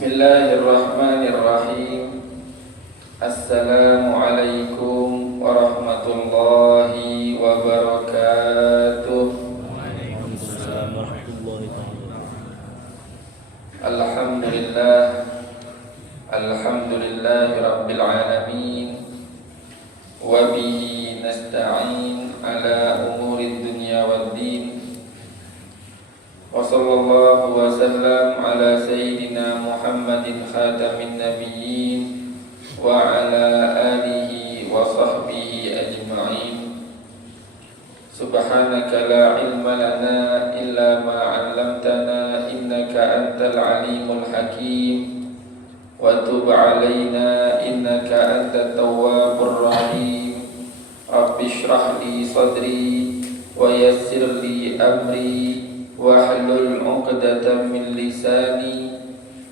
Bismillahirrahmanirrahim. Assalamualaikum warahmatullahi wabarakatuh. Waalaikumsalam warahmatullahi wabarakatuh. Alhamdulillah, alhamdulillahi rabbil alamin. Wa bihi nasta'in ala umurid dunya waddin. Wa sallallahu wa sallam ala sayyidina Muhammadin khatamin nabiyyin wa ala alihi wa sahbihi ajma'in. Subhanaka la ilma lana illa ma 'allamtana innaka antal alimul hakim. Wa tub 'alaina innaka antat tawwabur rahim. Rabbi shrah li sadri wa yassir li amri wahlul 'uqdatam min lisani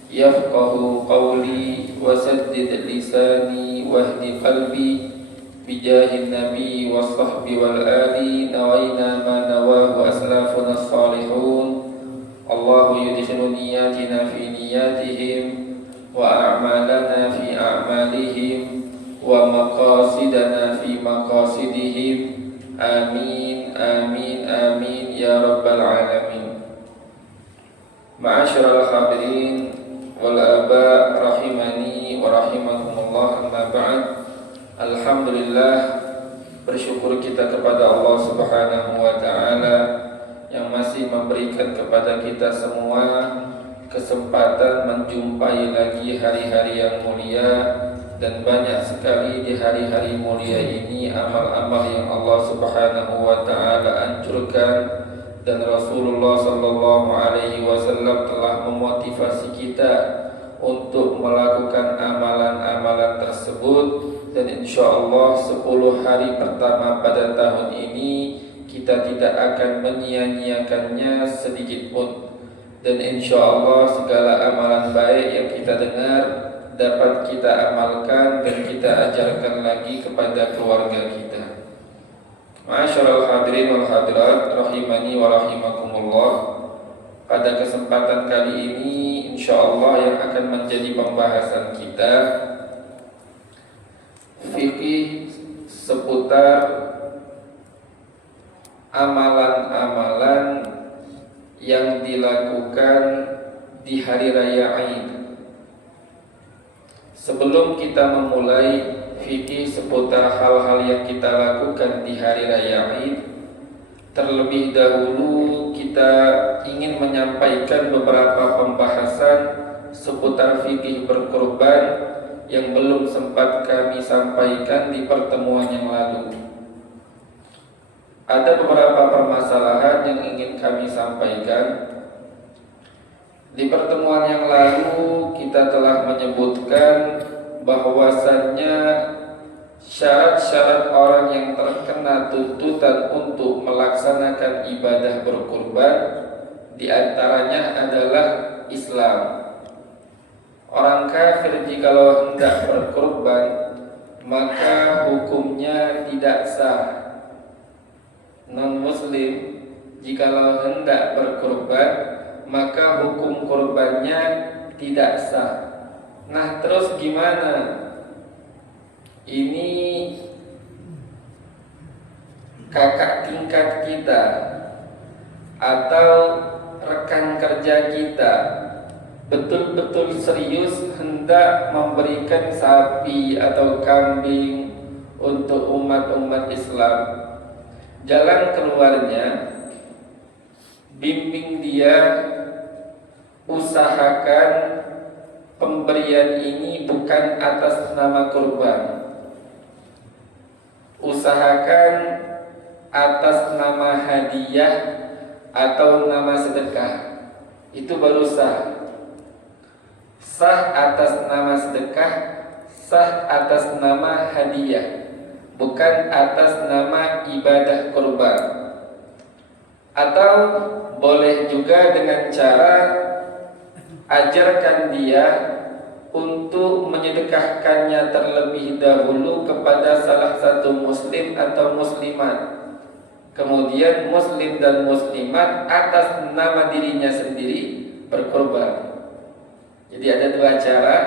yafqahu qawli wasaddid lisani wahdi qalbi bijahin nabi wa sahbi wal ali nawaina ma nawahu aslafuna salihun. Allahu yudkhilu niyatina fi niyatihim wa a'malana fi a'malihim wa maqasidana fi maqasidihim. Amin, amin, amin ya rabbal alamin. Ma'asyiral hadirin wal aba rahimani wa rahimakumullah, amma ba'd. Alhamdulillah, bersyukur kita kepada Allah Subhanahu wa taala yang masih memberikan kepada kita semua kesempatan menjumpai lagi hari-hari yang mulia. Dan banyak sekali di hari-hari mulia ini amal-amal yang Allah Subhanahu wa taala anjurkan, dan Rasulullah sallallahu alaihi wasallam telah memotivasi kita untuk melakukan amalan-amalan tersebut. Dan insyaallah 10 hari pertama pada tahun ini kita tidak akan menyia-nyiakannya sedikit pun. Dan insyaallah segala amalan baik yang kita dengar dapat kita amalkan dan kita ajarkan lagi kepada keluarga kita. Ma'asyiral hadirin wal hadirat rahimani wa rahimakumullah. Pada kesempatan kali ini insyaallah yang akan menjadi pembahasan kita fikih seputar amalan-amalan yang dilakukan di hari raya Aid. Sebelum kita memulai fikih seputar hal-hal yang kita lakukan di hari raya Aid, terlebih dahulu kita ingin menyampaikan beberapa pembahasan seputar fikih berkurban yang belum sempat kami sampaikan di pertemuan yang lalu. Ada beberapa permasalahan yang ingin kami sampaikan. Di pertemuan yang lalu kita telah menyebutkan bahwasannya syarat-syarat orang yang terkena tuntutan untuk melaksanakan ibadah berkurban diantaranya adalah Islam. Orang kafir jikalau hendak berkurban maka hukumnya tidak sah. Non-muslim jikalau hendak berkurban maka hukum kurbannya tidak sah. Nah, terus gimana? Ini kakak tingkat kita atau rekan kerja kita betul-betul serius hendak memberikan sapi atau kambing untuk umat-umat Islam. Jalan keluarnya, bimbing dia, usahakan pemberian ini bukan atas nama kurban. Usahakan atas nama hadiah atau nama sedekah. Itu baru sah. Sah atas nama sedekah, sah atas nama hadiah, bukan atas nama ibadah kurban. Atau boleh juga dengan cara ajarkan dia untuk menyedekahkannya terlebih dahulu kepada salah satu muslim atau muslimat. Kemudian muslim dan muslimat atas nama dirinya sendiri berkorban. Jadi ada dua cara.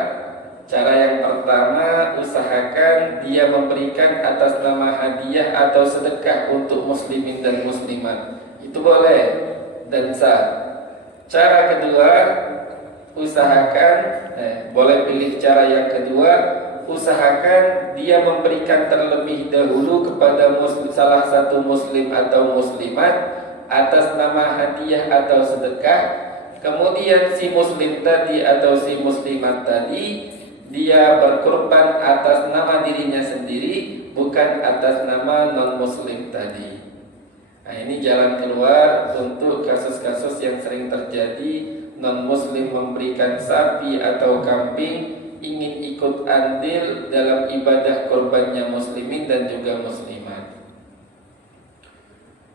Cara yang pertama, usahakan dia memberikan atas nama hadiah atau sedekah untuk muslimin dan muslimat. Itu boleh dan sah. Cara kedua, usahakan boleh pilih cara yang kedua, usahakan dia memberikan terlebih dahulu kepada salah satu muslim atau muslimat atas nama hadiah atau sedekah. Kemudian si muslim tadi atau si muslimat tadi dia berkorban atas nama dirinya sendiri, bukan atas nama non-muslim tadi. Nah, ini jalan keluar untuk kasus-kasus yang sering terjadi. Non-muslim memberikan sapi atau kambing, ingin ikut andil dalam ibadah korbannya muslimin dan juga muslimat.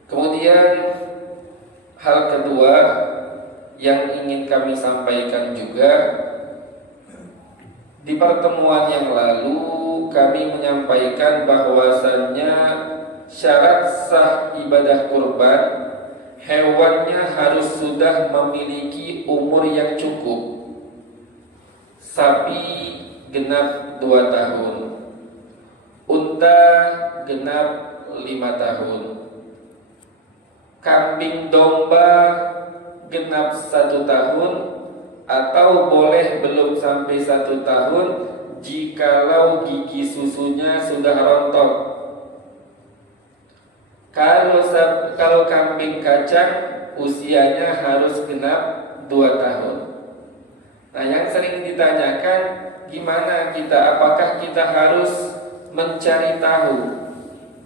Kemudian hal kedua yang ingin kami sampaikan juga, di pertemuan yang lalu kami menyampaikan bahwasannya syarat sah ibadah kurban, hewannya harus sudah memiliki umur yang cukup. Sapi genap 2 tahun, unta genap 5 tahun, kambing domba genap 1 tahun, atau boleh belum sampai 1 tahun jikalau gigi susunya sudah rontok. Kalau kambing kacang usianya harus genap 2 tahun. Nah, yang sering ditanyakan, gimana kita, apakah kita harus mencari tahu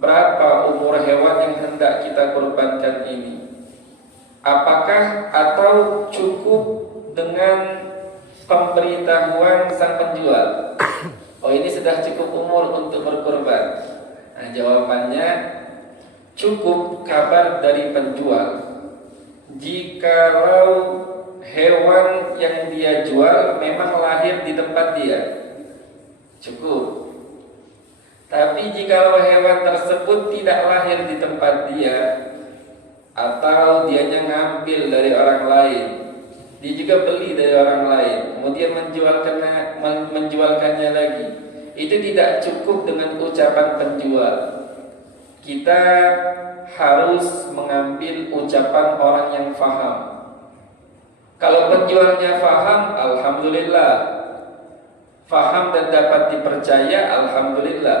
berapa umur hewan yang hendak kita kurbankan ini? Apakah atau cukup dengan pemberitahuan sang penjual, oh ini sudah cukup umur untuk berkorban? Nah, jawabannya cukup kabar dari penjual. Jikalau hewan yang dia jual memang lahir di tempat dia, cukup. Tapi jikalau hewan tersebut tidak lahir di tempat dia, atau dianya ngambil dari orang lain, dia juga beli dari orang lain, kemudian menjualkannya lagi, itu tidak cukup dengan ucapan penjual. Kita harus mengambil ucapan orang yang faham. Kalau penjualnya faham, alhamdulillah, faham dan dapat dipercaya, alhamdulillah.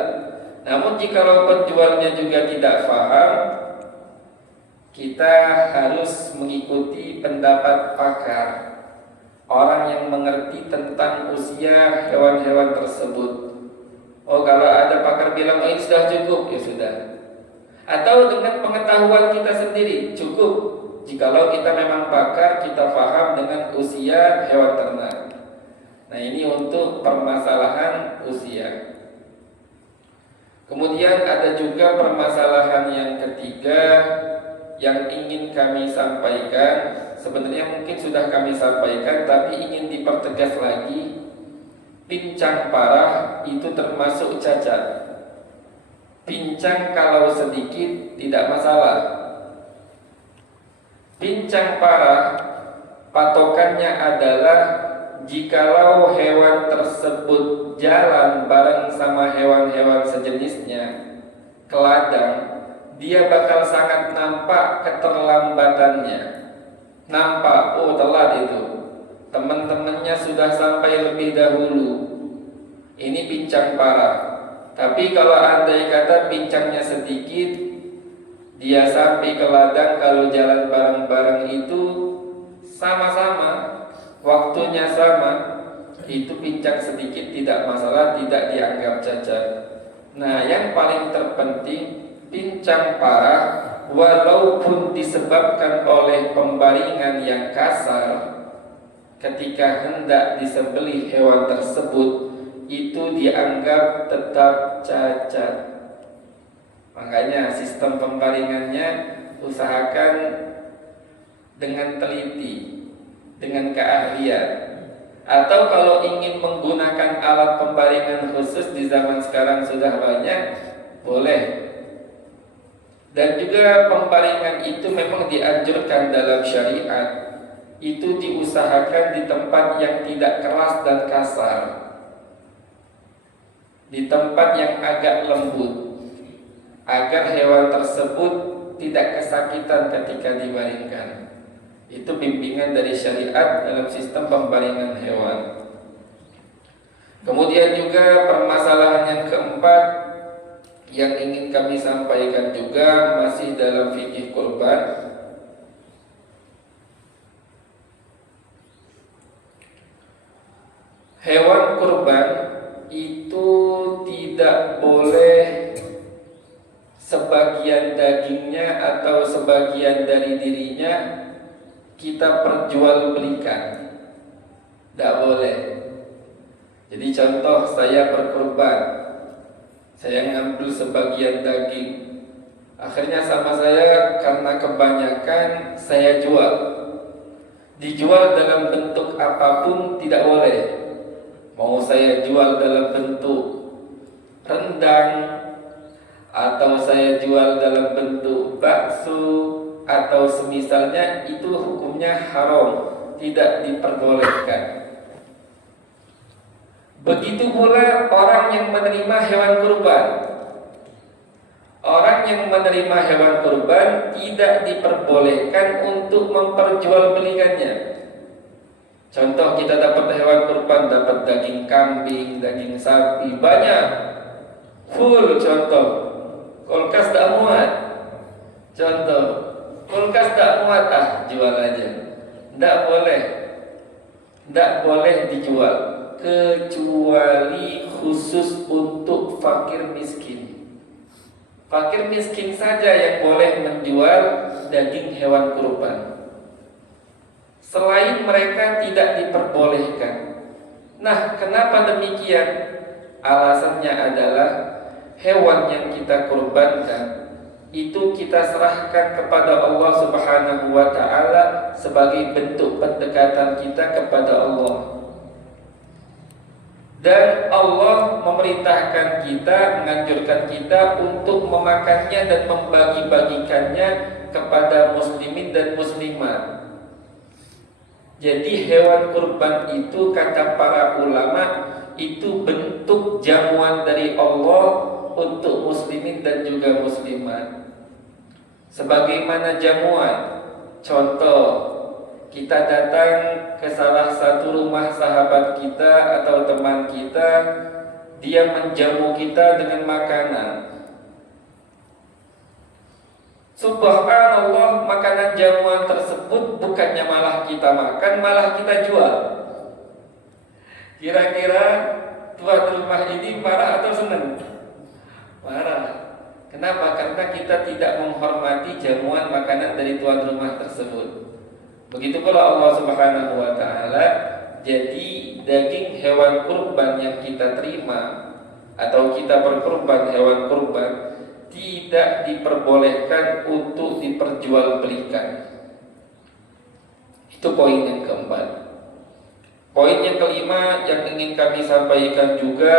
Namun jikalau penjualnya juga tidak faham, kita harus mengikuti pendapat pakar, orang yang mengerti tentang usia hewan-hewan tersebut. Oh, kalau ada pakar bilang, oh ini sudah cukup, ya sudah. Atau dengan pengetahuan kita sendiri, cukup. Jikalau kita memang pakar, kita paham dengan usia hewan ternak. Nah, ini untuk permasalahan usia. Kemudian ada juga permasalahan yang ketiga yang ingin kami sampaikan. Sebenarnya mungkin sudah kami sampaikan, tapi ingin dipertegas lagi. Pincang parah itu termasuk cacat. Pincang kalau sedikit tidak masalah. Pincang parah patokannya adalah jikalau hewan tersebut jalan bareng sama hewan-hewan sejenisnya ke ladang, dia bakal sangat nampak keterlambatannya. Nampak, oh telat itu, teman-temannya sudah sampai lebih dahulu. Ini pincang parah. Tapi kalau andai kata pincangnya sedikit, dia sampai ke ladang, kalau jalan bareng-bareng itu sama-sama, waktunya sama, itu pincang sedikit tidak masalah, tidak dianggap cacat. Nah, yang paling terpenting, pincang parah walaupun disebabkan oleh pembaringan yang kasar, ketika hendak disembelih hewan tersebut, itu dianggap tetap cacat. Makanya sistem pembaringannya usahakan dengan teliti, dengan keahlian. Atau kalau ingin menggunakan alat pembaringan khusus di zaman sekarang sudah banyak, boleh. Dan juga pembaringan itu memang dianjurkan dalam syariat. itu diusahakan di tempat yang tidak keras dan kasar, di tempat yang agak lembut, agar hewan tersebut tidak kesakitan ketika dibaringkan. Itu bimbingan dari syariat dalam sistem pembaringan hewan. Kemudian juga permasalahan yang keempat yang ingin kami sampaikan juga masih dalam fikih kurban. Hewan kurban itu tidak boleh sebagian dagingnya atau sebagian dari dirinya kita perjualbelikan. Tidak boleh. Jadi contoh, saya berkurban, saya ngambil sebagian daging, akhirnya sama saya karena kebanyakan saya jual. Dijual dalam bentuk apapun tidak boleh. Mau saya jual dalam bentuk rendang, atau saya jual dalam bentuk bakso atau semisalnya, itu hukumnya haram, tidak diperbolehkan. Begitu pula orang yang menerima hewan kurban. Orang yang menerima hewan kurban tidak diperbolehkan untuk memperjualbelikannya. Contoh, kita dapat hewan kurban, dapat daging kambing, daging sapi, banyak, full. Contoh, kulkas tak muat. Contoh, kulkas tak muat, jual aja. Tidak boleh. Tidak boleh dijual, kecuali khusus untuk fakir miskin. Fakir miskin saja yang boleh menjual daging hewan kurban. Selain mereka tidak diperbolehkan. Nah, kenapa demikian? Alasannya adalah hewan yang kita kurbankan itu kita serahkan kepada Allah Subhanahu wa ta'ala sebagai bentuk pendekatan kita kepada Allah. Dan Allah memerintahkan kita, menganjurkan kita untuk memakannya dan membagi-bagikannya kepada muslimin dan muslimat. Jadi hewan kurban itu, kata para ulama, itu bentuk jamuan dari Allah untuk muslimin dan juga muslimat. Sebagaimana jamuan, contoh, kita datang ke salah satu rumah sahabat kita atau teman kita, dia menjamu kita dengan makanan. Subhanallah, makanan jamuan tersebut bukannya malah kita makan, malah kita jual. Kira-kira tuan rumah ini marah atau senang? Marah. Kenapa? Karena kita tidak menghormati jamuan makanan dari tuan rumah tersebut. Begitu pula Allah Subhanahu wa ta'ala. Jadi daging hewan kurban yang kita terima atau kita berkurban hewan kurban tidak diperbolehkan untuk diperjualbelikan. Itu poin yang keempat. Poin yang kelima yang ingin kami sampaikan juga,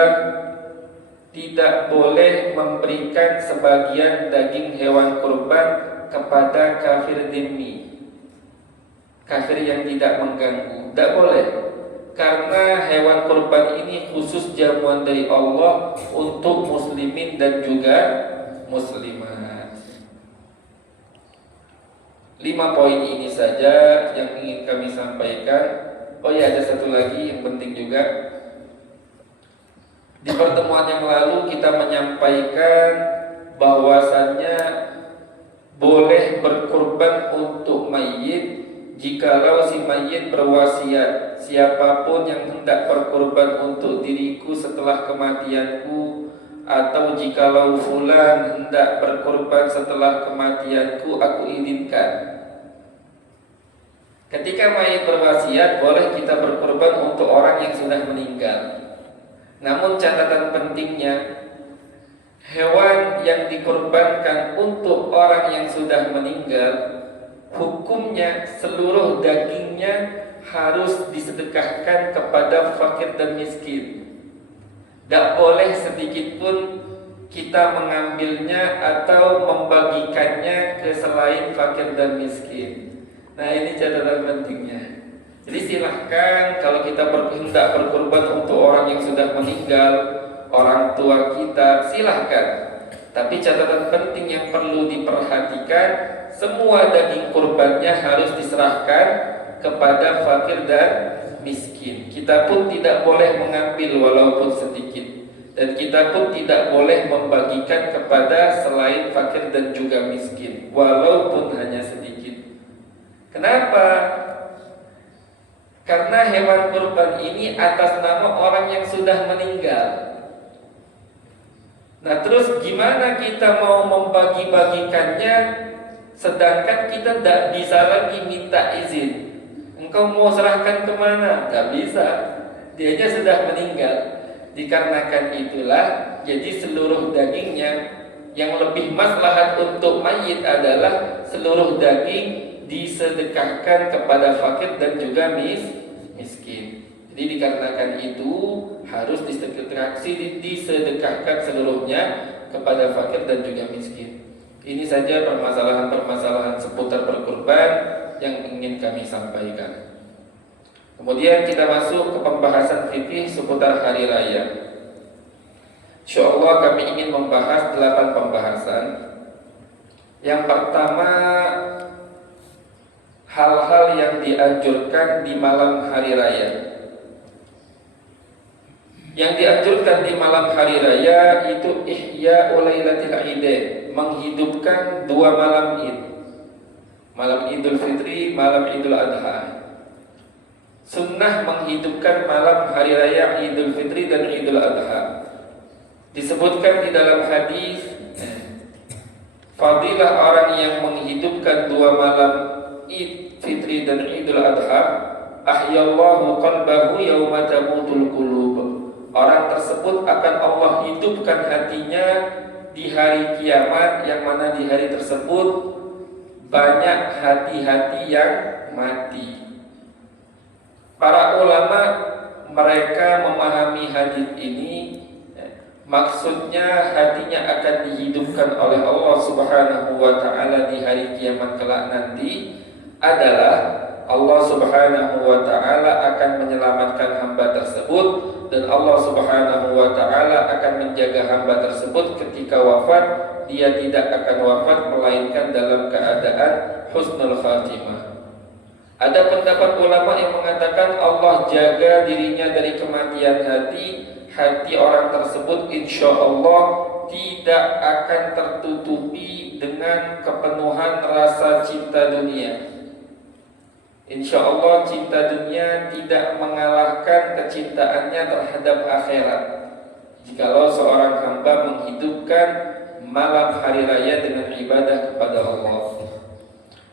tidak boleh memberikan sebagian daging hewan kurban kepada kafir dhimmi, kafir yang tidak mengganggu. Tidak boleh, karena hewan kurban ini khusus jamuan dari Allah untuk muslimin dan juga muslimat. 5 poin ini saja yang ingin kami sampaikan. Oh ya, ada satu lagi yang penting juga. Di pertemuan yang lalu kita menyampaikan bahwasannya boleh berkurban untuk mayit jikalau si mayit berwasiat, siapapun yang hendak berkurban untuk diriku setelah kematianku, atau jikalau fulan hendak berkurban setelah kematianku, aku izinkan. Ketika mayit berwasiat, boleh kita berkurban untuk orang yang sudah meninggal. Namun catatan pentingnya, hewan yang dikurbankan untuk orang yang sudah meninggal, hukumnya seluruh dagingnya harus disedekahkan kepada fakir dan miskin. Tidak boleh sedikit pun kita mengambilnya atau membagikannya ke selain fakir dan miskin. Nah, ini catatan pentingnya. Jadi silahkan kalau kita hendak berkorban untuk orang yang sudah meninggal, orang tua kita, silahkan. Tapi catatan penting yang perlu diperhatikan, semua daging kurbannya harus diserahkan kepada fakir dan miskin. Kita pun tidak boleh mengambil walaupun sedikit, dan kita pun tidak boleh membagikan kepada selain fakir dan juga miskin walaupun hanya sedikit. Kenapa? Karena hewan kurban ini atas nama orang yang sudah meninggal. Nah, terus gimana kita mau membagi-bagikannya sedangkan kita tidak bisa lagi minta izin? Engkau mau serahkan kemana? Gak bisa. Dianya sudah meninggal. Dikarenakan itulah, jadi seluruh dagingnya yang lebih maslahat untuk mayit adalah seluruh daging disedekahkan kepada fakir dan juga miskin. Jadi dikarenakan itu harus disedekahkan seluruhnya kepada fakir dan juga miskin. Ini saja permasalahan-permasalahan seputar berkurban yang ingin kami sampaikan. Kemudian kita masuk ke pembahasan fikih seputar hari raya. Insyaallah kami ingin membahas 8 pembahasan. Yang pertama, hal-hal yang dianjurkan di malam hari raya. Yang dianjurkan di malam hari raya itu ihya lailatul idain, menghidupkan 2 malam Id. Malam Idul Fitri, malam Idul Adha. Sunnah menghidupkan malam hari raya Idul Fitri dan Idul Adha. Disebutkan di dalam hadis, fadilah orang yang menghidupkan 2 malam Id Fitri dan Idul Adha, ahyallahu qalbahu yauma tamutul qulub. Orang tersebut akan Allah hidupkan hatinya di hari kiamat, yang mana di hari tersebut banyak hati-hati yang mati. Para ulama mereka memahami hadis ini, maksudnya hatinya akan dihidupkan oleh Allah Subhanahu wa taala di hari kiamat kelak nanti adalah Allah Subhanahu wa taala akan menyelamatkan hamba tersebut, dan Allah Subhanahu wa taala akan menjaga hamba tersebut ketika wafat. Dia tidak akan wafat melainkan dalam keadaan husnul khatimah. Ada pendapat ulama yang mengatakan Allah jaga dirinya dari kematian hati orang tersebut insya Allah tidak akan tertutupi dengan kepenuhan rasa cinta dunia. Insya Allah cinta dunia tidak mengalahkan kecintaannya terhadap akhirat jikalau seorang hamba menghidupkan malam hari raya dengan ibadah kepada Allah.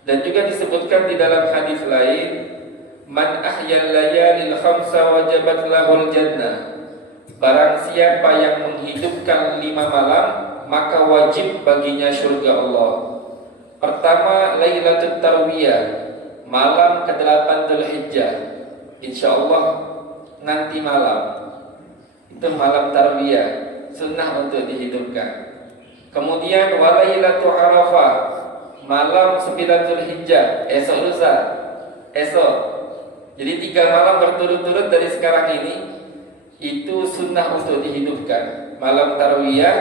Dan juga disebutkan di dalam hadis lain, man ahyal layalil khamsa wajabat lahul jannah. Barang siapa yang menghidupkan 5 malam, maka wajib baginya surga Allah. Pertama, Lailatul Tarwiyah, malam ke-8 Dzulhijjah. Insyaallah nanti malam. Itu malam Tarwiyah, sunnah untuk dihidupkan. Kemudian Walailatul Arafah, malam 9 Dzulhijjah, esok lusa. Esok. Jadi 3 malam berturut-turut dari sekarang ini, itu sunnah untuk dihidupkan. Malam Tarwiyah,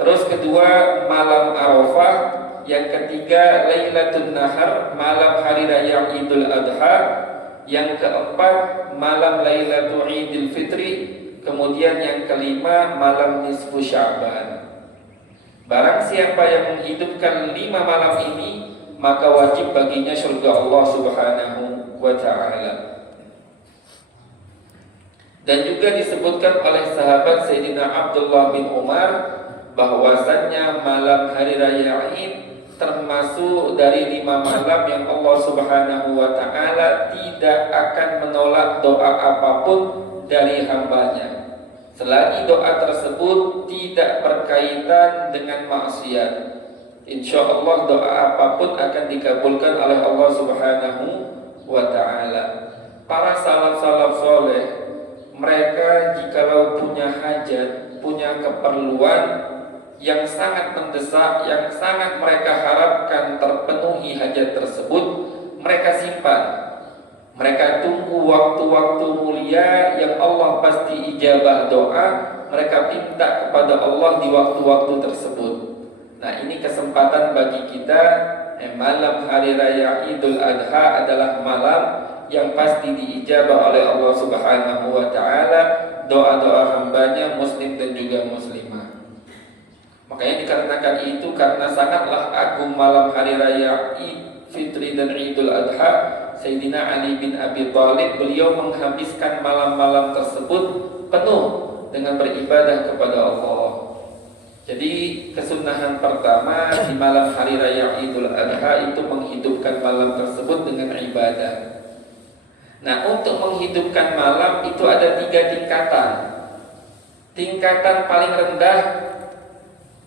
terus kedua malam Arafah, yang ketiga Lailatul Nahar, malam hari raya Idul Adha, yang keempat malam Lailatul Idul Fitri, kemudian yang kelima malam nisfu Sya'ban. Barang siapa yang menghidupkan 5 malam ini, maka wajib baginya surga Allah Subhanahu wa ta'ala. Dan juga disebutkan oleh sahabat Sayyidina Abdullah bin Umar bahwasannya malam hari raya Id termasuk dari 5 malam yang Allah Subhanahu wa ta'ala tidak akan menolak doa apapun dari hambanya selagi doa tersebut tidak berkaitan dengan maksiat. Insya Allah doa apapun akan dikabulkan oleh Allah Subhanahu wa ta'ala. Para salaf-salaf soleh, mereka jikalau punya hajat, punya keperluan yang sangat mendesak, yang sangat mereka harapkan terpenuhi hajat tersebut, mereka simpan. Mereka tunggu waktu-waktu mulia yang Allah pasti ijabah doa. Mereka minta kepada Allah di waktu-waktu tersebut. Nah, ini kesempatan bagi kita. Malam hari raya Idul Adha adalah malam yang pasti diijabah oleh Allah Subhanahu wa ta'ala doa-doa hambanya, muslim dan juga muslimah. Makanya dikarenakan itu, karena sangatlah agung malam hari raya Idul Fitri dan Idul Adha, Sayyidina Ali bin Abi Thalib, beliau menghabiskan malam-malam tersebut penuh dengan beribadah kepada Allah. Jadi kesunahan pertama di malam hari raya Idul Adha itu menghidupkan malam tersebut dengan ibadah. Nah, untuk menghidupkan malam itu ada 3 tingkatan. Tingkatan paling rendah,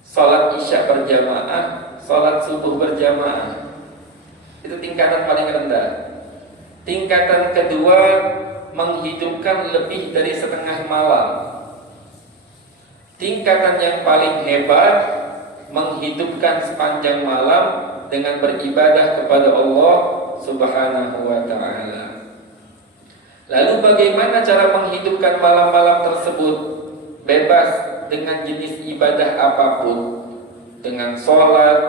sholat isya berjamaah, sholat subuh berjamaah. Itu tingkatan paling rendah. Tingkatan kedua, menghidupkan lebih dari setengah malam. Tingkatan yang paling hebat, menghidupkan sepanjang malam dengan beribadah kepada Allah Subhanahu wa ta'ala. Lalu bagaimana cara menghidupkan malam-malam tersebut? Bebas dengan jenis ibadah apapun, dengan sholat,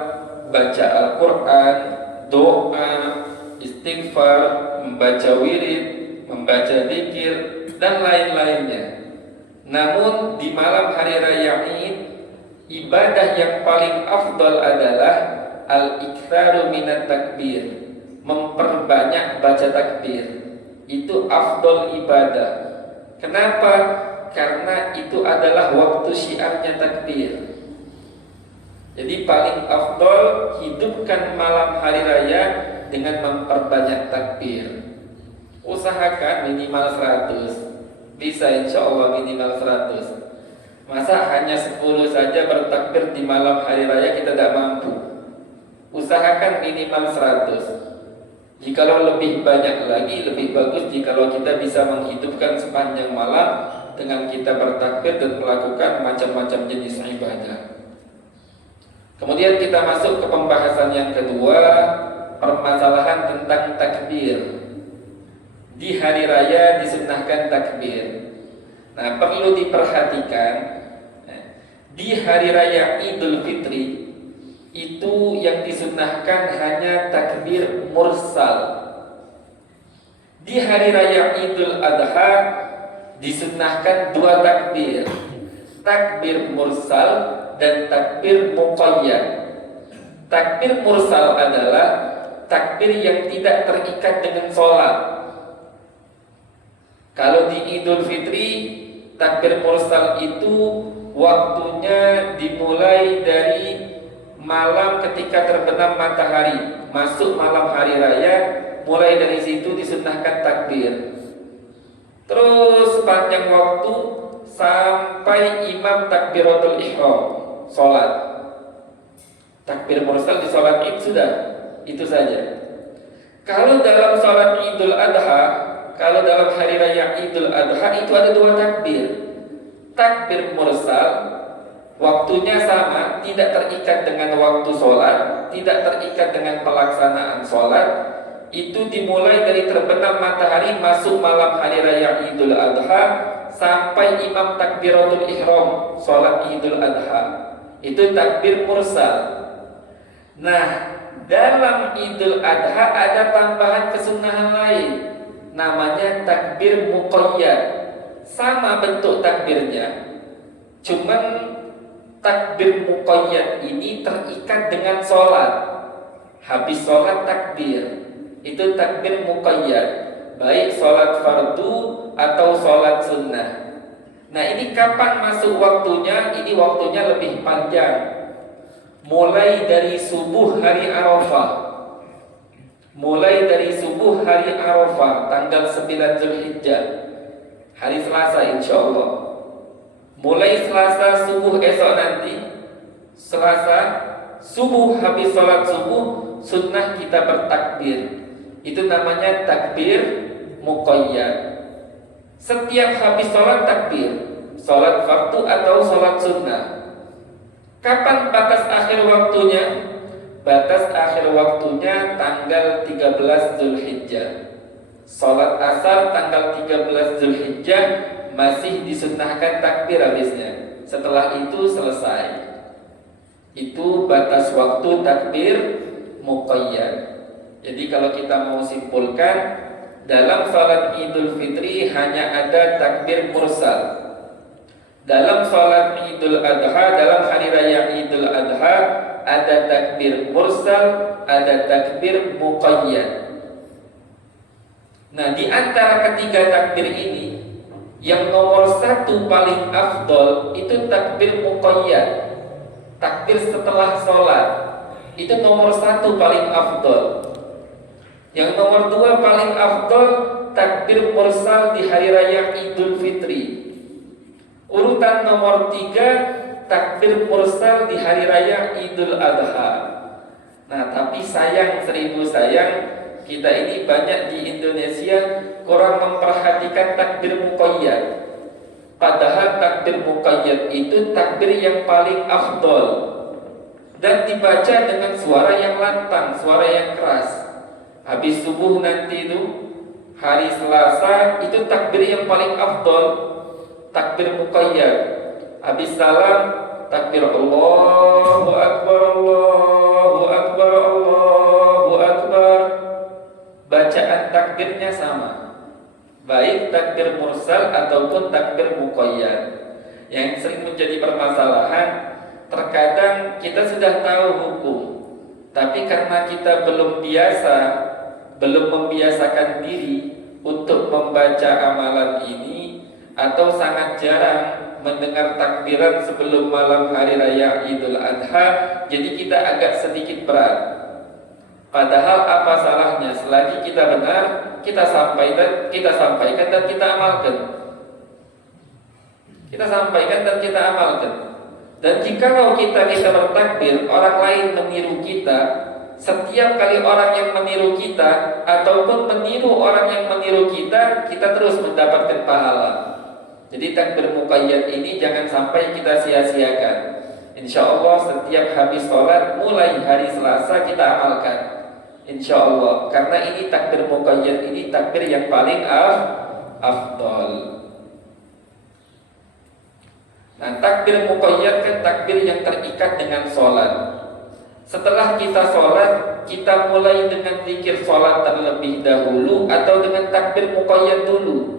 baca Al-Quran, doa, istighfar, membaca wirid, membaca zikir, dan lain-lainnya. Namun di malam hari raya Id, ibadah yang paling afdal adalah al-iktsaru minat takbir, memperbanyak baca takbir. Itu afdal ibadah. Kenapa? Karena itu adalah waktu syiarnya takbir. Jadi paling afdal hidupkan malam hari raya dengan memperbanyak takbir. Usahakan minimal 100. Bisa insya Allah minimal 100. Masa hanya 10 saja bertakbir di malam hari raya kita tidak mampu. Usahakan minimal 100. Jikalau lebih banyak lagi, lebih bagus jikalau kita bisa menghidupkan sepanjang malam dengan kita bertakbir dan melakukan macam-macam jenis ibadah. Kemudian kita masuk ke pembahasan yang kedua, permasalahan tentang takbir. Di hari raya disunahkan takbir. Nah, perlu diperhatikan, di hari raya Idul Fitri itu yang disunahkan hanya takbir mursal. Di hari raya Idul Adha disunahkan 2 takbir, takbir mursal dan takbir muqayyad. Takbir mursal adalah takbir yang tidak terikat dengan sholat. Kalau di Idul Fitri, takbir mursal itu waktunya dimulai dari malam ketika terbenam matahari, masuk malam hari raya, mulai dari situ disunahkan takbir. Terus sepanjang waktu sampai imam takbiratul ihram, sholat. Takbir mursal di sholat Id sudah, itu saja. Kalau dalam sholat Idul Adha, kalau dalam hari raya Idul Adha itu ada 2 takbir. Takbir mursal waktunya sama, tidak terikat dengan waktu sholat, tidak terikat dengan pelaksanaan sholat. Itu dimulai dari terbenam matahari masuk malam hari raya Idul Adha sampai imam takbiratul ihram sholat Idul Adha. Itu takbir mursal. Nah, dalam Idul Adha ada tambahan kesunahan lain, namanya takbir muqayyad. Sama bentuk takbirnya, cuman takbir muqayyad ini terikat dengan sholat. Habis sholat takbir, itu takbir muqayyad, baik sholat fardu atau sholat sunnah. Nah, ini kapan masuk waktunya? Ini waktunya lebih panjang, mulai dari subuh hari Arafah. Mulai dari subuh hari Arafah, tanggal 9 Zulhijjah, hari Selasa insya Allah. Mulai Selasa subuh esok nanti, Selasa subuh, habis sholat subuh, sunnah kita bertakbir. Itu namanya takbir muqayyad. Setiap habis sholat takbir, sholat fardu atau sholat sunnah. Kapan batas akhir waktunya? batas akhir waktunya tanggal 13 Zulhijjah. Salat asar tanggal 13 Zulhijjah masih disunnahkan takbir habisnya. Setelah itu selesai. Itu batas waktu takbir muqayyad. Jadi kalau kita mau simpulkan, dalam salat Idul Fitri hanya ada takbir mursal. Dalam salat Idul Adha, dalam hari raya Idul Adha, ada takbir mursal, ada takbir muqayyad. Nah, di antara ketiga takbir ini, yang nomor satu paling afdol itu takbir muqayyad. Takbir setelah sholat itu nomor satu paling afdol. Yang nomor dua paling afdol takbir mursal di hari raya Idul Fitri. Urutan nomor tiga takbir mursal di hari raya Idul Adha. Nah, tapi sayang, seribu sayang, kita ini banyak di Indonesia kurang memperhatikan takbir muqayyad. Padahal takbir muqayyad itu takbir yang paling afdol dan dibaca dengan suara yang lantang, suara yang keras. Habis subuh nanti itu hari Selasa itu takbir yang paling afdol, takbir muqayyad. Habis salam takbir Allahu Akbar, Allahu Akbar, Allahu Akbar. Bacaan takbirnya sama, baik takbir mursal ataupun takbir muqayyad. Yang sering menjadi permasalahan, terkadang kita sudah tahu hukum, tapi karena kita belum membiasakan diri untuk membaca amalan ini, atau sangat jarang mendengar takbiran sebelum malam hari raya Idul Adha, jadi kita agak sedikit berat. Padahal apa salahnya selagi kita benar, kita sampaikan dan kita amalkan. Kita sampaikan dan kita amalkan. Dan jikalau kita bertakbir, orang lain meniru kita, setiap kali orang yang meniru kita ataupun meniru orang yang meniru kita, kita terus mendapatkan pahala. Jadi takbir muqayyad ini jangan sampai kita sia-siakan. Insya Allah setiap habis sholat mulai hari Selasa kita amalkan, insya Allah. Karena ini takbir muqayyad ini takbir yang paling afdol. Nah, takbir muqayyad kan takbir yang terikat dengan sholat. Setelah kita sholat, kita mulai dengan zikir sholat terlebih dahulu atau dengan takbir muqayyad dulu?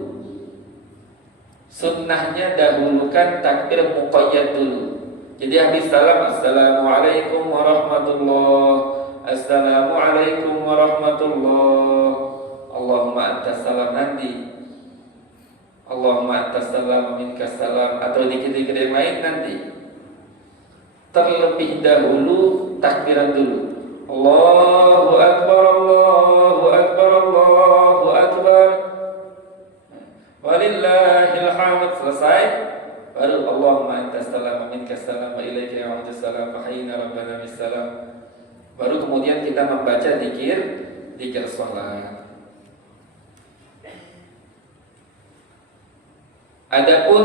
Sunnahnya dahulukan takbir muqayyad dulu. Jadi habis salam, Assalamualaikum warahmatullahi, Assalamualaikum warahmatullahi, Allahumma antas salam nanti, Allahumma antas salam minkas salam, atau dikit-dikit yang lain nanti. Terlebih dahulu takbiran dulu. Allahu Akbar, Allahu Akbar, Allahu Akbar, walillahil hamd. Selesai, baru Allahumma antas salam minkas salam wa ilaika ya'udus salam wa hayyina rabbana bis salam. Baru kemudian kita membaca zikir salat. Adapun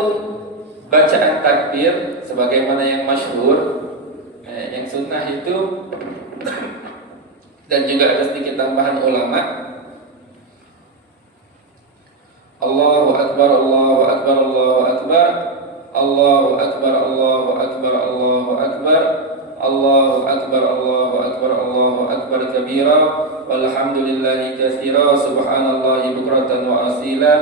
bacaan takbir sebagaimana yang masyhur, yang sunnah itu dan juga ada sedikit tambahan ulama, Allahu Akbar, Allahu Akbar, Allahu Akbar, Allahu Akbar, Allahu Akbar, Allahu Akbar, Allahu Akbar, Allahu Akbar, Allahu Akbar kabira, walhamdulillahi katsira, subhanallahi bukratan wa asila,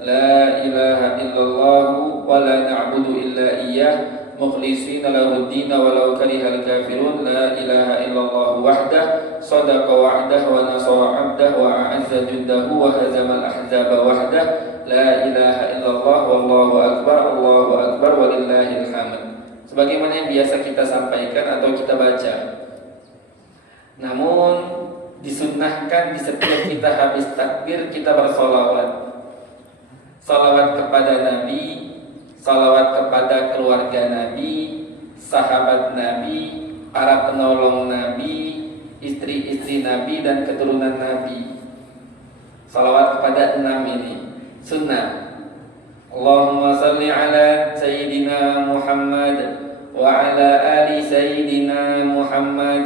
la ilaha illallah wa la na'budu illa iyyah, mukhlisina lahu ad-din walau karihal kafirun, la ilaha illallah wahdah, sadaqa wa'dah wa nasara 'abdah wa a'azza juddahu wa hazama al-ahzaba wahdah, la ilaha illallah wallahu akbar, Allahu akbar walillahil hamd. Sebagaimana yang biasa kita sampaikan atau kita baca. Namun disunnahkan di setiap kita habis takbir kita bersolawat. Salawat kepada Nabi, salawat kepada keluarga Nabi, sahabat Nabi, para penolong Nabi, istri-istri Nabi dan keturunan Nabi. Salawat kepada 6 ini sunnah. Allahumma salli ala Sayyidina Muhammad wa ala ali Sayyidina Muhammad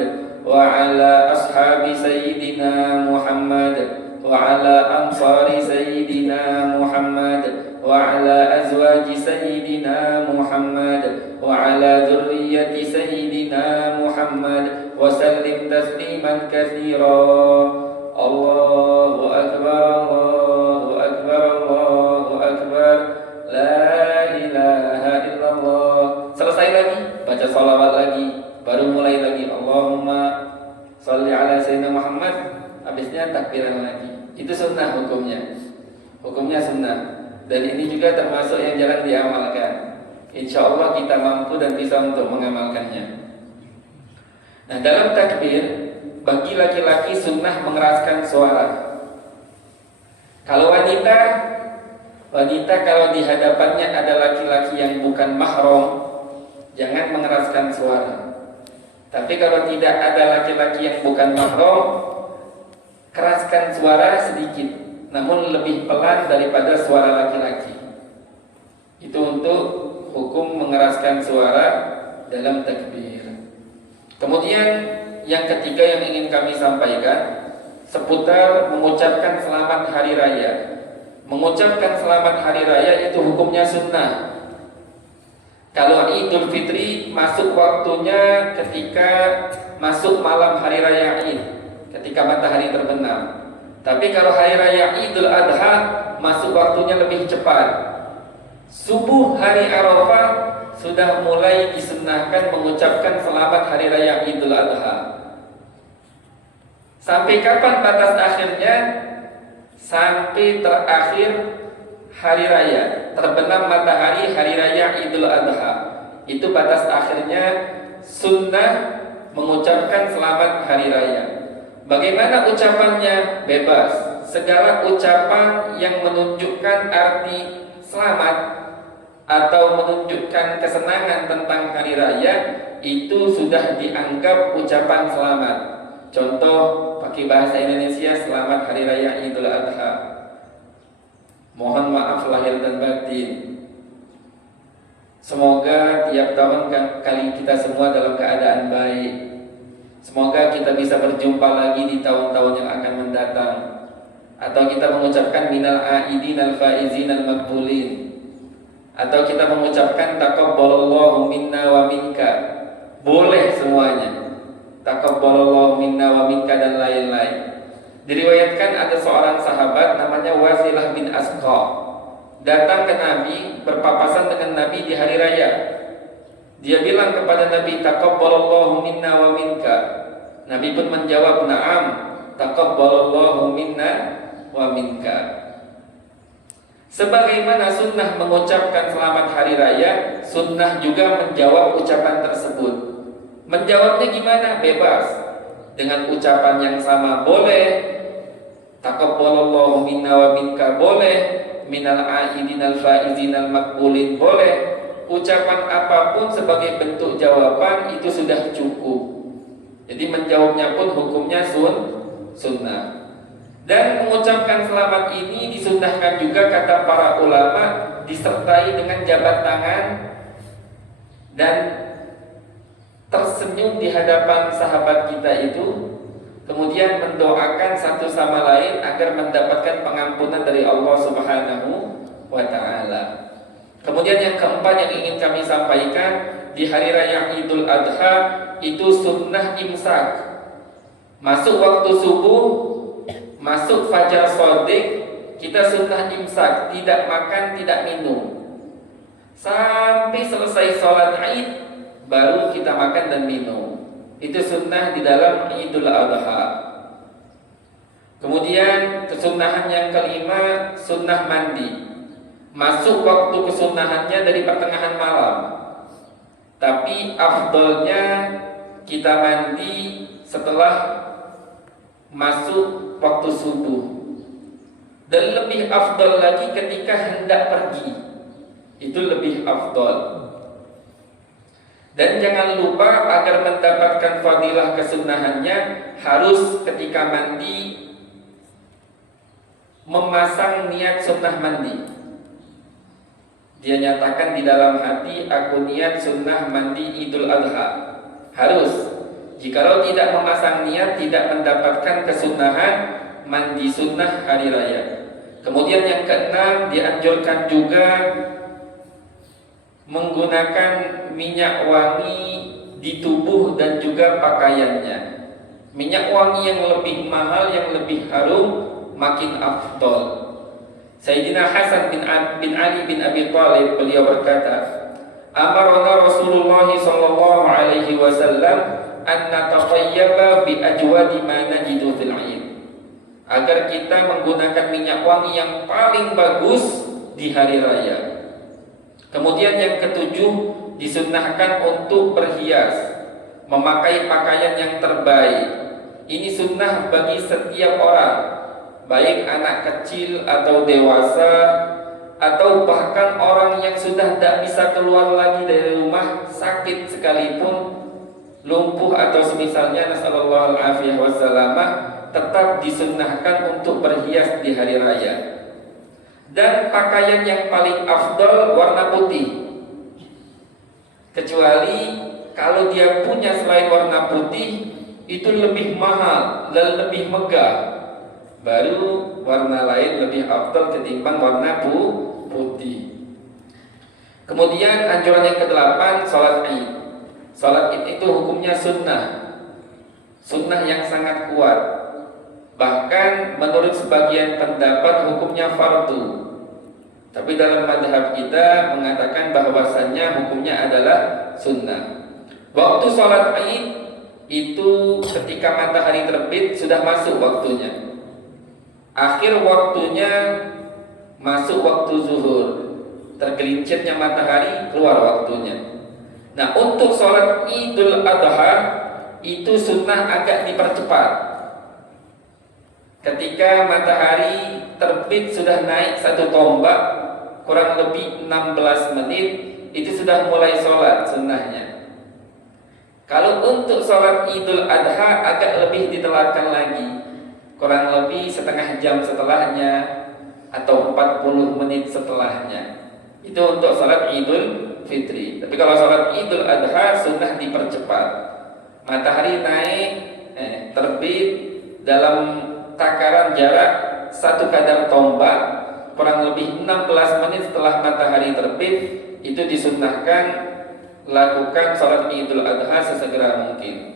وعلى أصحاب سيدنا محمد وعلى أنصار سيدنا محمد وعلى أزواج سيدنا محمد وعلى ذرية سيدنا محمد وسلم تسليما كثيرا الله أكبر الله أكبر الله أكبر لا إله إلا الله. Selesai lagi, baca salawat lagi, baru mulai lagi Allahumma sholli ala sayyidina Muhammad, habisnya takbiran lagi. Itu sunnah hukumnya. Hukumnya sunnah. Dan ini juga termasuk yang jarang diamalkan. Insya Allah kita mampu dan bisa untuk mengamalkannya. Nah, dalam takbir, bagi laki-laki sunnah mengeraskan suara. Kalau wanita kalau di hadapannya ada laki-laki yang bukan mahram, jangan mengeraskan suara. Tapi kalau tidak ada laki-laki yang bukan mahram, keraskan suara sedikit, namun lebih pelan daripada suara laki-laki. Itu untuk hukum mengeraskan suara dalam takbir. Kemudian yang ketiga yang ingin kami sampaikan seputar mengucapkan selamat hari raya. Mengucapkan selamat hari raya itu hukumnya sunnah. Kalau Idul Fitri masuk waktunya ketika masuk malam hari raya Id, ketika matahari terbenam. Tapi kalau hari raya Idul Adha masuk waktunya lebih cepat. Subuh hari Arafah sudah mulai disunnahkan mengucapkan selamat hari raya Idul Adha. Sampai kapan batas akhirnya? Sampai terakhir hari raya, terbenam matahari hari raya Idul Adha. Itu batas akhirnya sunnah mengucapkan selamat hari raya. Bagaimana ucapannya? Bebas. Segala ucapan yang menunjukkan arti selamat atau menunjukkan kesenangan tentang hari raya itu sudah dianggap ucapan selamat. Contoh pakai bahasa Indonesia, selamat hari raya Idul Adha. Mohon maaf lahir dan batin. Semoga tiap tahun kali kita semua dalam keadaan baik. Semoga kita bisa berjumpa lagi di tahun-tahun yang akan mendatang. Atau kita mengucapkan minal aidin al faizin al maqbulin. Atau kita mengucapkan taqabbalallahu minna wa minka. Boleh semuanya. Taqabbalallahu minna wa minka dan lain-lain. Diriwayatkan ada seorang sahabat namanya Wasilah bin Asqa. Datang ke Nabi, berpapasan dengan Nabi di hari raya. Dia bilang kepada Nabi, taqabbalallahu minna wa minka. Nabi pun menjawab, na'am, taqabbalallahu minna wa minka. Sebagaimana sunnah mengucapkan selamat hari raya, sunnah juga menjawab ucapan tersebut. Menjawabnya gimana? Bebas. Dengan ucapan yang sama boleh, taqabbalallahu minna wa minka boleh, minal aidin al faizin al maqbulin boleh. Ucapan apapun sebagai bentuk jawaban itu sudah cukup. Jadi menjawabnya pun hukumnya sunnah. Dan mengucapkan selamat ini disunnahkan juga kata para ulama disertai dengan jabat tangan dan tersenyum di hadapan sahabat kita itu, kemudian mendoakan satu sama lain agar mendapatkan pengampunan dari Allah Subhanahu wa Ta'ala. Kemudian yang keempat yang ingin kami sampaikan, di hari raya Idul Adha itu sunnah imsak. Masuk waktu subuh, masuk fajar shadiq, kita sunnah imsak, tidak makan, tidak minum sampai selesai sholat Id, baru kita makan dan minum. Itu sunnah di dalam Idul Adha. Kemudian kesunnahan yang kelima, sunnah mandi. Masuk waktu kesunnahannya dari pertengahan malam, tapi afdolnya kita mandi setelah masuk waktu subuh. Dan lebih afdol lagi ketika hendak pergi, itu lebih afdol. Dan jangan lupa agar mendapatkan fadilah kesunnahannya, harus ketika mandi memasang niat sunnah mandi. Dia nyatakan di dalam hati, aku niat sunnah mandi Idul Adha. Harus. Jikalau tidak memasang niat, tidak mendapatkan kesunahan mandi sunnah hari raya. Kemudian yang keenam, dianjurkan juga menggunakan minyak wangi di tubuh dan juga pakaiannya. Minyak wangi yang lebih mahal, yang lebih harum, makin afdol. Sayyidina Hasan bin Ali bin Abi Thalib, beliau berkata, amarna Rasulullah sallallahu alaihi wasallam an natatayyaba bi ajwadi ma najidu fil 'aid. Agar kita menggunakan minyak wangi yang paling bagus di hari raya. Kemudian yang ketujuh, disunnahkan untuk berhias, memakai pakaian yang terbaik. Ini sunnah bagi setiap orang, baik anak kecil atau dewasa, atau bahkan orang yang sudah tidak bisa keluar lagi dari rumah, sakit sekalipun, lumpuh atau semisalnya, nasallallahu alaihi wasallam, tetap disunnahkan untuk berhias di hari raya. Dan pakaian yang paling afdal warna putih, kecuali kalau dia punya selain warna putih itu lebih mahal dan lebih megah, baru warna lain lebih afdal ketimbang warna putih. Kemudian anjuran yang ke-8, sholat id. Sholat id itu hukumnya sunnah, sunnah yang sangat kuat. Bahkan menurut sebagian pendapat hukumnya fardu. Tapi dalam mazhab kita mengatakan bahwasannya hukumnya adalah sunnah. Waktu sholat id itu ketika matahari terbit sudah masuk waktunya. Akhir waktunya masuk waktu zuhur. Tergelincirnya matahari, keluar waktunya. Nah, untuk sholat Idul Adha itu sunnah agak dipercepat. Ketika matahari terbit sudah naik satu tombak, kurang lebih 16 menit, itu sudah mulai sholat sunnahnya. Kalau untuk sholat Idul Adha agak lebih ditelatkan lagi, kurang lebih setengah jam setelahnya atau 40 menit setelahnya. Itu untuk sholat Idul Fitri. Tapi kalau sholat Idul Adha sunnah dipercepat. Matahari naik, terbit dalam takaran jarak satu kadar tombak, kurang lebih 16 menit setelah matahari terbit, itu disunnahkan lakukan sholat Idul Adha sesegera mungkin.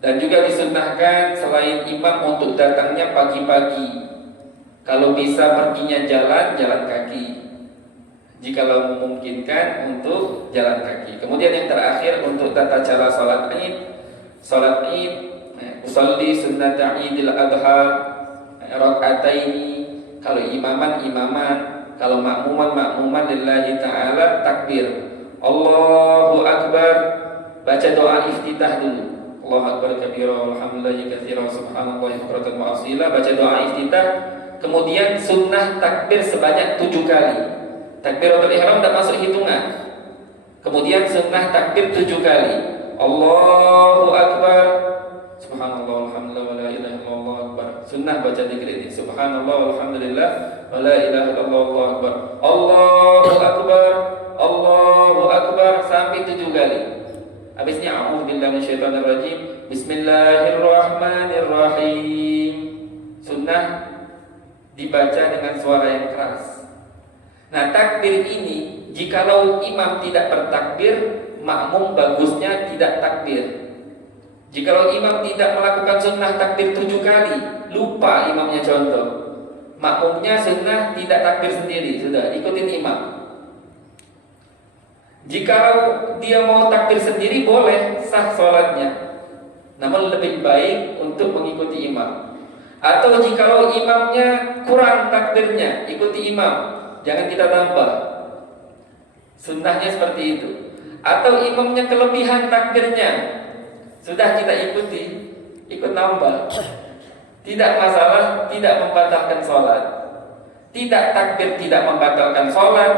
Dan juga disunnahkan selain imam untuk datangnya pagi-pagi. Kalau bisa perginya jalan kaki, jikalau memungkinkan untuk jalan kaki. Kemudian yang terakhir untuk tata cara sholat id. Sholat id, usolli sunnata idil adha raka'ataini. Kalau imaman, kalau makmuman lillahi ta'ala, takbir Allahu Akbar, baca doa iftitah dulu, Allahu Akbar kabira walhamdulillahi katsira subhanallahi bukratan wa asila, baca doa iftitah. Kemudian sunnah takbir sebanyak 7 kali. Takbiratul ihram tidak masuk hitungan. Kemudian sunnah takbir 7 kali, Allahu Akbar, subhanallah walhamdulillah wa la ilaha illallah akbar. Sunnah baca zikir ini, subhanallah walhamdulillah wa la ilaha illallah akbar, Allahu Akbar, Allahu Akbar, sampai 7 kali. Habisnya a'udzubillahi minasyaitonir rajim, bismillahirrahmanirrahim. Sunnah dibaca dengan suara yang keras. Nah, takbir ini jikalau imam tidak bertakbir, makmum bagusnya tidak takbir. Jikalau imam tidak melakukan sunnah takbir 7 kali, lupa imamnya contoh, makmumnya sunnah tidak takbir sendiri, sudah ikutin imam. Jikalau dia mau takbir sendiri boleh, sah sholatnya, namun lebih baik untuk mengikuti imam. Atau jikalau imamnya kurang takbirnya, ikuti imam, jangan kita tambah. Sunnahnya seperti itu. Atau imamnya kelebihan takbirnya, sudah kita ikuti, ikut nambah, tidak masalah, tidak membatalkan sholat. Tidak takbir tidak membatalkan sholat,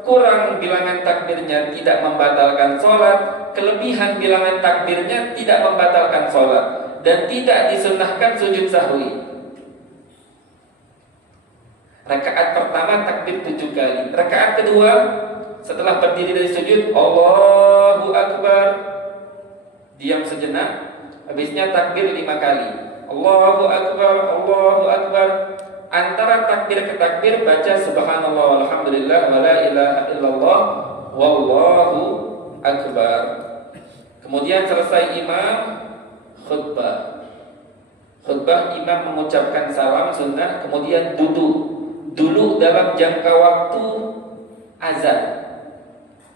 kurang bilangan takbirnya tidak membatalkan sholat, kelebihan bilangan takbirnya tidak membatalkan sholat. Dan tidak disunnahkan sujud sahwi. Rakaat pertama takbir 7 kali. Rakaat kedua setelah berdiri dari sujud, Allahu Akbar, diam sejenak, habisnya takbir 5 kali. Allahu Akbar, Allahu Akbar. Antara takbir ke takbir baca subhanallah walhamdulillah wa la ilaha illallah wallahu akbar. Kemudian selesai imam khutbah. Khutbah imam mengucapkan salam sunnah, kemudian duduk dalam jangka waktu azan.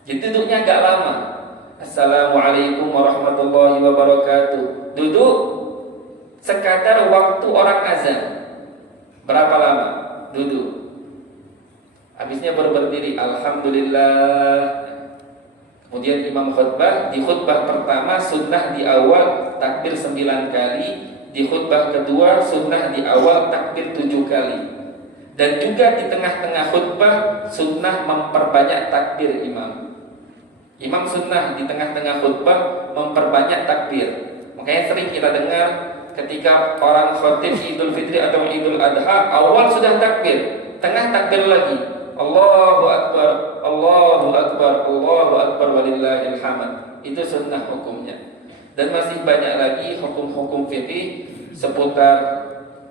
Jadi duduknya agak lama. Assalamualaikum warahmatullahi wabarakatuh. Duduk sekadar waktu orang azan. Berapa lama? Duduk. Habisnya baru berdiri. Alhamdulillah. Kemudian imam khutbah. Di khutbah pertama sunnah di awal takbir 9 kali. Di khutbah kedua sunnah di awal takbir 7 kali. Dan juga di tengah-tengah khutbah sunnah memperbanyak takbir imam. Imam sunnah di tengah-tengah khutbah memperbanyak takbir. Makanya sering kita dengar ketika orang khotib Idul Fitri atau Idul Adha, awal sudah takbir, tengah takbir lagi. Allahu Akbar, Allahu Akbar, Allahu Akbar walillahil hamd. Itu sunnah hukumnya. Dan masih banyak lagi hukum-hukum fikih seputar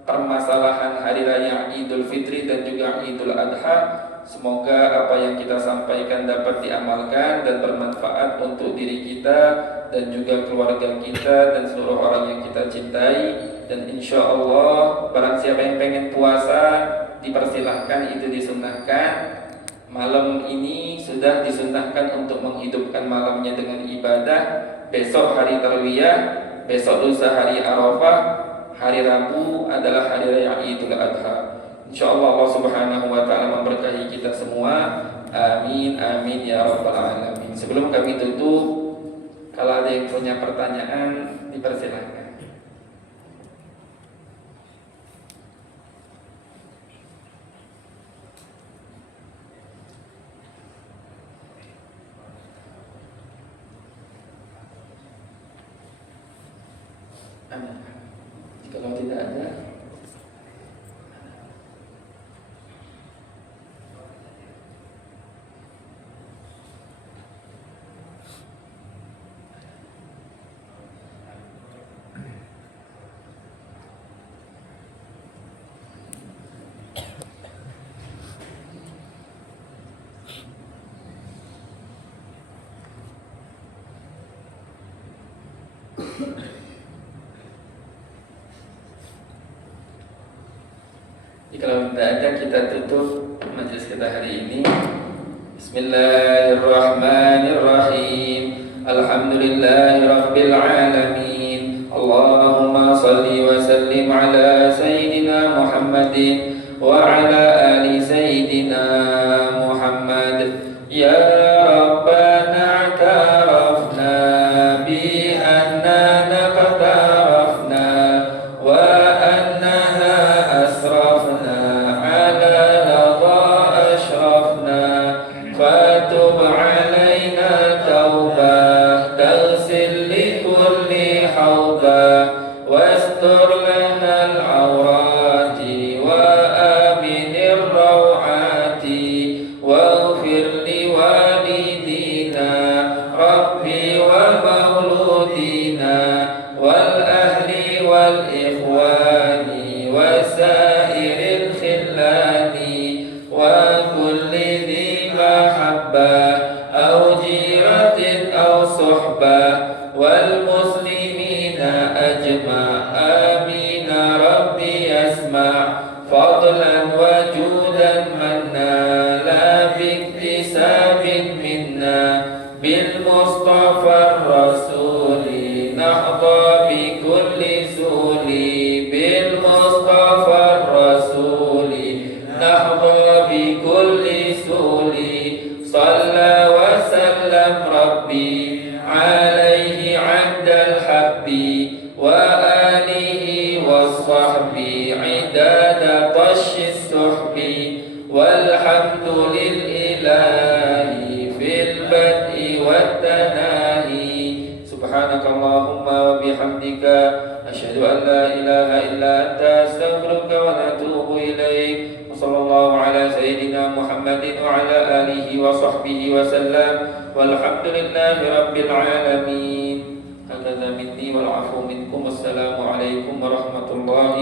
permasalahan hari raya Idul Fitri dan juga Idul Adha. Semoga apa yang kita sampaikan dapat diamalkan dan bermanfaat untuk diri kita dan juga keluarga kita dan seluruh orang yang kita cintai. Dan insya Allah barang siapa yang pengen puasa dipersilahkan, itu disunnahkan. Malam ini sudah disunnahkan untuk menghidupkan malamnya dengan ibadah. Besok hari Tarwiyah, besok lusa hari Arafah, hari Rabu adalah hari raya Idul Adha. InsyaAllah Allah subhanahu wa ta'ala memberkahi kita semua. Amin, amin ya rabbal alamin. Sebelum kami tutup, kalau ada yang punya pertanyaan dipersilakan. Kalau tidak ada, kalau tidak ada, kita tutup majelis kita hari ini. Bismillahirrahmanirrahim. Alhamdulillahirabbil alamin. Allahumma shalli wa sallim ala sayyidina Muhammadin wa ala ali sayyidina Muhammad. Ya Rabbana ta'arafna bi annana qatarafna wa annaha asrafna ala ladha ashrafna fatub alayna tawbah taghsil li kulli hawbah wastur lana al-awrati wa aminir rawati waghfir li walidina rabbi wa mauludina wal ahli wal ikhwani wa sairil khillani wa kulli dhi mahabbah aw jiratin aw suhbah wal muslimina ajma' amin rabbi asma' fadlan wa judan manna la biktisabin minna bil mustafa rasuli nahda bi kulli suli bil mustafa rasuli nahda bi kulli suli salla wa sallam rabbi alaihi 'adal habbi wa alihi wa sahbi 'idada tashis suhbi walhamdu lil ilahi fil bad'i wat tanahi. Subhanakallahumma wa bihamdika asyhadu an la ilaha illa anta astaghfiruka wa atubu ilaik. Wa sallallahu ala sayyidina Muhammadin wa ala alihi wa sahbihi wa sallam walhamdulillahi rabbil alamin. Hakadha minni wal afu minkum. Wassalamu alaikum warahmatullahi